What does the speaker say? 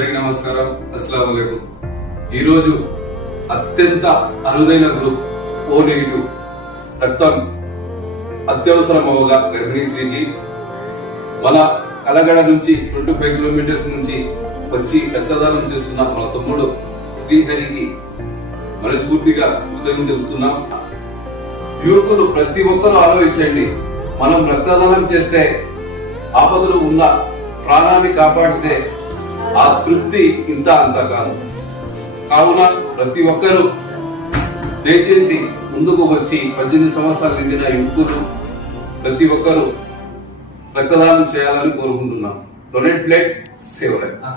అందరికీ నమస్కారం. అస్సలాము అలైకుం. ఈరోజు అత్యంత అరుదైన గ్రూప్ ఓ నెగిటివ్ రక్తం అత్యవసరం అవగా గర్భిణీ స్త్రీకి మన కలగడ నుంచి 25 కిలోమీటర్స్ నుంచి వచ్చి రక్తదానం చేస్తున్న మన తమ్ముడు శ్రీహరికి మనస్ఫూర్తిగా కృతజ్ఞతలు తెలుపుతున్నాం. యువకులు ప్రతి ఒక్కరూ ఆలోచించండి, మనం రక్తదానం చేస్తే ఆపదలు ఉన్న ప్రాణాన్ని కాపాడితే ఆ తృప్తి ఇంత అంత కాదు. కావున ప్రతి ఒక్కరూ దయచేసి ముందుకు వచ్చి 18 సంవత్సరాలు నిండిన యువకులు ప్రతి ఒక్కరూ రక్తదానం చేయాలని కోరుకుంటున్నాం. Donate blood save life.